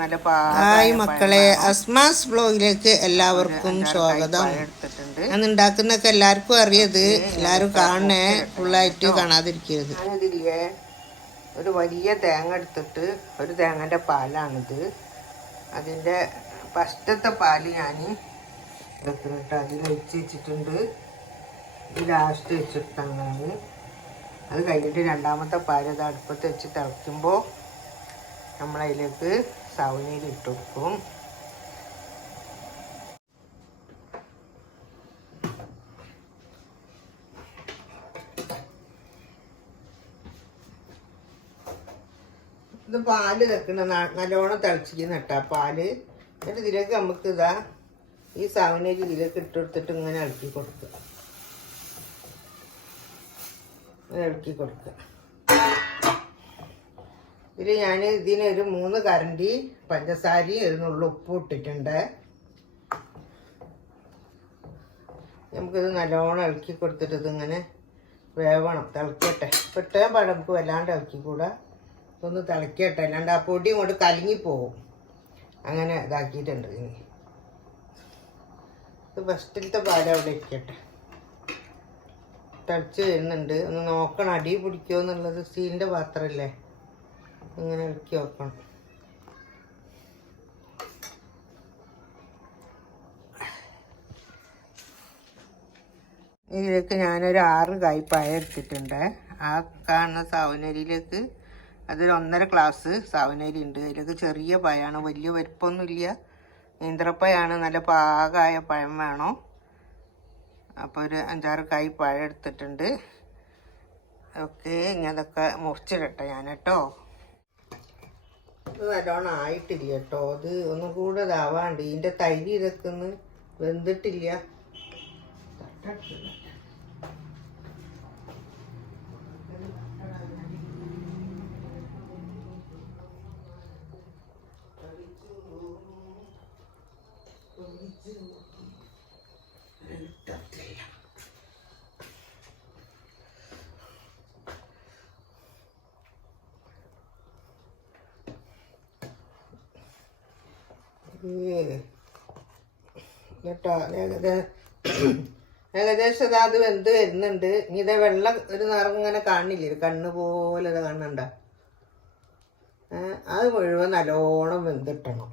നല്ല ഹായ് മക്കളെ അസ്മാസ് ബ്ലോഗിലേക്ക് എല്ലാവർക്കും സ്വാഗതം. അന്ന് ഉണ്ടാക്കുന്നൊക്കെ എല്ലാവർക്കും അറിയത് എല്ലാവരും കാണണേ ഫുള്ളായിട്ട് കാണാതിരിക്കരുത്. ഒരു വലിയ തേങ്ങ എടുത്തിട്ട് ഒരു തേങ്ങന്റെ പാലാണിത്. അതിന്റെ ഫസ്റ്റത്തെ പാൽ ഞാൻ എടുത്തിട്ട് അതിൽ വെച്ച് വെച്ചിട്ടുണ്ട്. ഇത് ലാസ്റ്റ് വെച്ചിട്ടാണ് അത് കഴിഞ്ഞിട്ട് രണ്ടാമത്തെ പാൽ അത് അടുപ്പത്ത് വെച്ച് തിളയ്ക്കുമ്പോൾ നമ്മളതിലേക്ക് സൗനയിൽ ഇട്ട് കൊടുക്കും. ഇത് പാൽ വെക്കണം നല്ലോണം തിളച്ചിരിക്കുന്ന കേട്ടാ പാൽ. എന്നിട്ട് ഇതിലേക്ക് നമുക്ക് ഇതാ ഈ സവനരി ഇതിലേക്ക് ഇട്ട് കൊടുത്തിട്ട് ഇങ്ങനെ ഇളക്കി കൊടുക്കുക. ഇളക്കി കൊടുക്കുക. ഇതിൽ ഞാൻ ഇതിനൊരു മൂന്ന് കരണ്ടി പഞ്ചസാരയും ഒരു നുള്ളു ഉപ്പും ഇട്ടിട്ടുണ്ട്. നമുക്കിത് നല്ലോണം ഇളക്കി കൊടുത്തിട്ട് ഇതിങ്ങനെ വേവണം. തിളക്കട്ടെ. പെട്ടേ പാടെ നമുക്ക് വല്ലാണ്ട് ഇളക്കിക്കൂടാ. ഇതൊന്ന് തിളക്കട്ടെ. അല്ലാണ്ട് ആ പൊടി ഇങ്ങോട്ട് കലങ്ങിപ്പോവും. അങ്ങനെ ഇതാക്കിയിട്ടുണ്ട് ഇനി. ഇത് ഫസ്റ്റിലത്തെ പാൽ അവിടെ ഇരിക്കട്ടെ. തിളച്ച് വരുന്നുണ്ട്. ഒന്ന് നോക്കണം. അടി പിടിക്കുമോ എന്നുള്ളത് സ്റ്റീലിന്റെ പാത്രമല്ലേ? ഇങ്ങനെ ഇളക്കി വെക്കണം. ഇതിലേക്ക് ഞാനൊരു ആറ് കായ്പായ എടുത്തിട്ടുണ്ട്. ആ കാണുന്ന സാവനരിയിലേക്ക് അതൊരു ഒന്നര ഗ്ലാസ് സാവനരി ഉണ്ട്. അതിലേക്ക് ചെറിയ പഴമാണ്. വലിയ വലിപ്പമൊന്നുമില്ല. നീന്ത്രപ്പഴമാണ് നല്ല പാകമായ പഴം വേണം. അപ്പോൾ ഒരു അഞ്ചാറ് കായ് പഴം എടുത്തിട്ടുണ്ട്. ഓക്കെ ഇനി അതൊക്കെ മുറിച്ചിടട്ടെ ഞാൻ കേട്ടോ. നല്ലോണം ആയിട്ടില്ല കേട്ടോ. അത് ഒന്നും കൂടെ ഇതാവാണ്ട്. ഇതിന്റെ തൈര് ഇതൊക്കെ ഒന്ന് വെന്തിട്ടില്ല. കേട്ടോ ഏകദേശം ഏകദേശം അത് വെന്ത് വരുന്നുണ്ട്. ഇതേ വെള്ളം ഒരു നിറം ഇങ്ങനെ കാണില്ലേ കണ്ണ് പോലെ കാണണ്ട അത് മുഴുവൻ നല്ലോണം വെന്തിട്ടണം.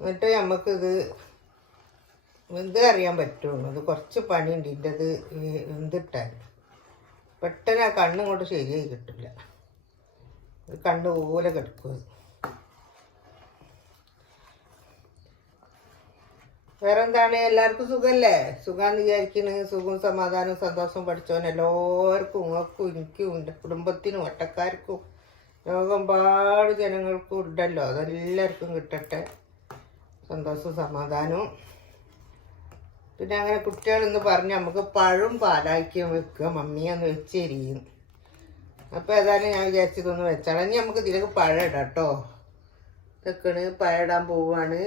എന്നിട്ട് നമുക്കിത് വെന്ത് അറിയാൻ പറ്റുള്ളൂ. അത് കുറച്ച് പണിയുണ്ട്. ഇതിന്റെ അത് വെന്തിട്ടാൽ പെട്ടെന്ന് ആ കണ്ണും കൊണ്ട് ശരിയായി കിട്ടില്ല കണ്ണ് പോലെ കിടക്കും അത് വേറെ എന്താണ് എല്ലാവർക്കും സുഖല്ലേ? സുഖാന്ന് വിചാരിക്കണ്. സുഖവും സമാധാനവും സന്തോഷവും പഠിച്ചവൻ എല്ലാവർക്കും ഉങ്ങൾക്കും എനിക്കും എന്റെ കുടുംബത്തിനും ഒറ്റക്കാർക്കും ലോകമ്പാട് ജനങ്ങൾക്കും ഉണ്ടല്ലോ. അതെല്ലാവർക്കും കിട്ടട്ടെ. സന്തോഷവും സമാധാനവും. പിന്നെ അങ്ങനെ കുട്ടികളെന്ന് പറഞ്ഞ് നമുക്ക് പഴം പാലാക്കി വെക്കുക. മമ്മിയെന്ന് വെച്ചെരിയും. അപ്പോൾ ഏതായാലും ഞാൻ വിചാരിച്ചതൊന്ന് വെച്ചാൽ ഇനി നമുക്ക് ഇതിലേക്ക് പഴം ഇടാം കേട്ടോ ഇതൊക്കെയാണ്. പഴം ഇടാൻ പോവാണ്.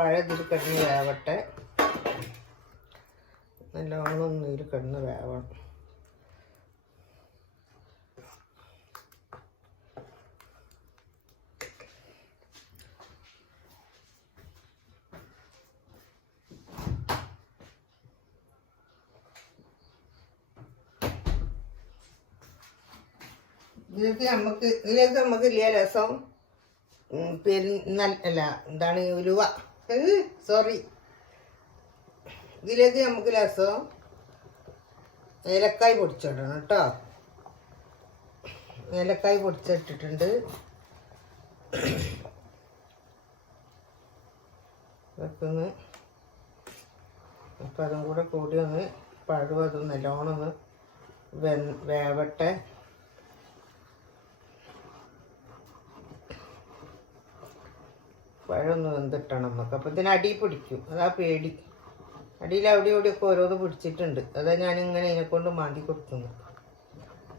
അത് പഴം ഇതിൽ കിടന്ന് വേവട്ടെ. നല്ലോണം നീര് കിടന്ന് വേവണം. ഇതിലേക്ക് നമുക്ക് ഇതിലേക്ക് നമുക്ക് ഇല്ല രസം? ഉം, നല്ല അല്ല എന്താണ് ഉലുവ? സോറി ഇതിലേക്ക് നമുക്ക് രസം ഏലക്കായ് പൊടിച്ചിടണം കേട്ടോ. ഏലക്കായ് പൊടിച്ചിട്ടിട്ടുണ്ട്. ഇതൊക്കെ ഒന്ന് അപ്പം അതും കൂടെ കൂടി ഒന്ന് പഴുവതും നല്ലോണം ഒന്ന് വേവട്ടെ. പഴമൊന്നും കിട്ടണം നമുക്ക് അപ്പം ഇതിന് അടി പിടിക്കും. അതാ പേടി. അടിയിൽ അവിടെ ഇവിടെയൊക്കെ ഓരോന്ന് പിടിച്ചിട്ടുണ്ട്. അതാ ഞാനിങ്ങനെ ഇതിനെക്കൊണ്ട് മാന്തി കൊടുക്കുന്നു.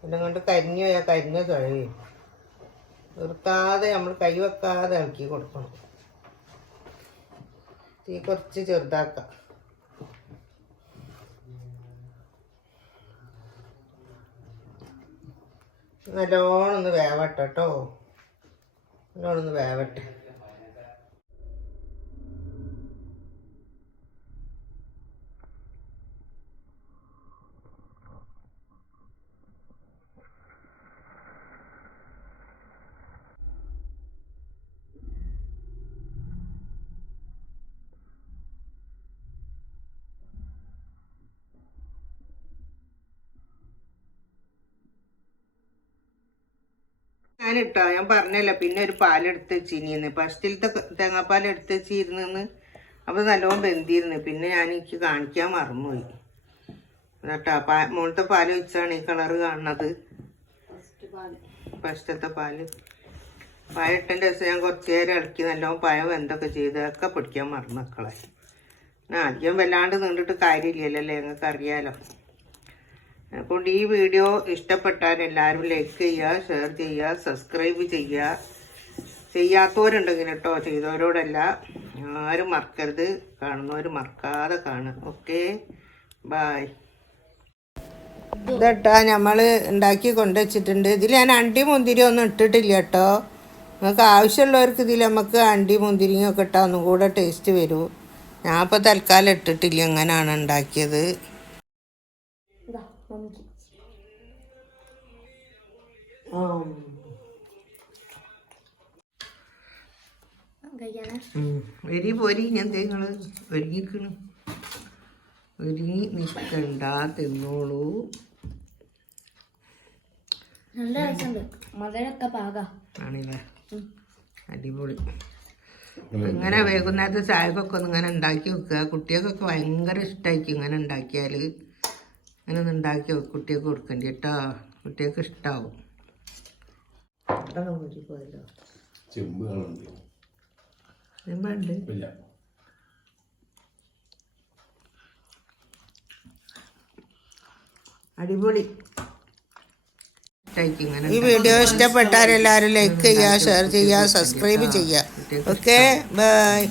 ഇതുകൊണ്ട് കരിഞ്ഞു പോയാൽ കരിഞ്ഞ തുഴയും നിർത്താതെ നമ്മൾ കൈ വെക്കാതെ ഇറക്കി കൊടുക്കണം. തീ കുറച്ച് ചെറുതാക്കാം. നല്ലോണം ഒന്ന് വേവട്ടെ കേട്ടോ. നല്ലോണം ഒന്ന് വേവട്ടെ. ഞാനിട്ടോ ഞാൻ പറഞ്ഞല്ലോ പിന്നെ ഒരു പാലെടുത്ത് വെച്ചിരുന്നു. ഫസ്റ്റിലത്തെ തേങ്ങാപ്പാൽ എടുത്ത് വെച്ചിരുന്നെന്ന്. അപ്പോൾ നല്ലോണം ബന്ധിയിരുന്നു പിന്നെ ഞാൻ എനിക്ക് കാണിക്കാൻ മറന്നുപോയി. എന്നിട്ടാ പാ മുകളിലത്തെ പാൽ വെച്ചാണ് ഈ കളറ് കാണുന്നത്. ഫസ്റ്റത്തെ പാൽ പായട്ടന്റെ ദിവസം ഞാൻ കുറച്ച് നേരം ഇളക്കി നല്ലോണം പഴം എന്തൊക്കെ ചെയ്ത് ഒക്കെ പിടിക്കാൻ മറന്നു മക്കളെ. ഞാൻ അധികം വല്ലാണ്ട് നീണ്ടിട്ട് കാര്യമില്ലല്ലോ അല്ലേ? ഞങ്ങൾക്ക് അറിയാലോ അപ്പോൾ ഈ വീഡിയോ ഇഷ്ടപ്പെട്ടാൽ എല്ലാവരും ലൈക്ക് ചെയ്യുക ഷെയർ ചെയ്യുക സബ്സ്ക്രൈബ് ചെയ്യുക. ചെയ്യാത്തവരുണ്ടെങ്കിൽ കേട്ടോ ചെയ്തവരോടല്ല. ആരും മറക്കരുത്. കാണുന്നവർ മറക്കാതെ കാണുക. ഓക്കെ ബായ് ഇതട്ടാ നമ്മൾ ഉണ്ടാക്കി കൊണ്ടുവച്ചിട്ടുണ്ട് ഇതിൽ ഞാൻ അണ്ടി മുന്തിരി ഒന്നും ഇട്ടിട്ടില്ല കേട്ടോ നിങ്ങൾക്ക് ആവശ്യമുള്ളവർക്ക് ഇതിൽ നമുക്ക് അണ്ടി മുന്തിരിയൊക്കെ ഇട്ടാൽ ഒന്നും കൂടെ ടേസ്റ്റ് വരും. ഞാൻ ഇപ്പോൾ തൽക്കാലം ഇട്ടിട്ടില്ല. എങ്ങനെയാണ് ഉണ്ടാക്കിയത് വരി പോരി ഞാൻ തേങ്ങൾ ഒരുങ്ങിക്കണ്. ഒരുങ്ങി നിൽക്കണ്ട തിന്നോളൂ. നല്ല രസമുണ്ട് മധുരമൊക്കെ പാകാ. ആണില്ലേ? അടിപൊളി. ഇങ്ങനെ വൈകുന്നേരത്തെ ചായക്കൊക്കെ ഒന്ന് ഇങ്ങനെ ഉണ്ടാക്കി വെക്കുക. കുട്ടികൾക്കൊക്കെ ഭയങ്കര ഇഷ്ടമായിരിക്കും ഇങ്ങനെ ഉണ്ടാക്കിയാൽ ഒന്ന് ഉണ്ടാക്കി കുട്ടിയൊക്കെ കുട്ടികൾക്ക് കൊടുക്കണ്ടി കേട്ടോ. കുട്ടികൾക്ക് ഇഷ്ടാവും. അടിപൊളി. ഈ വീഡിയോ ഇഷ്ടപ്പെട്ടാൽ എല്ലാവരും ലൈക്ക് ചെയ്യുക ഷെയർ ചെയ്യുക സബ്സ്ക്രൈബ് ചെയ്യുക. Okay bye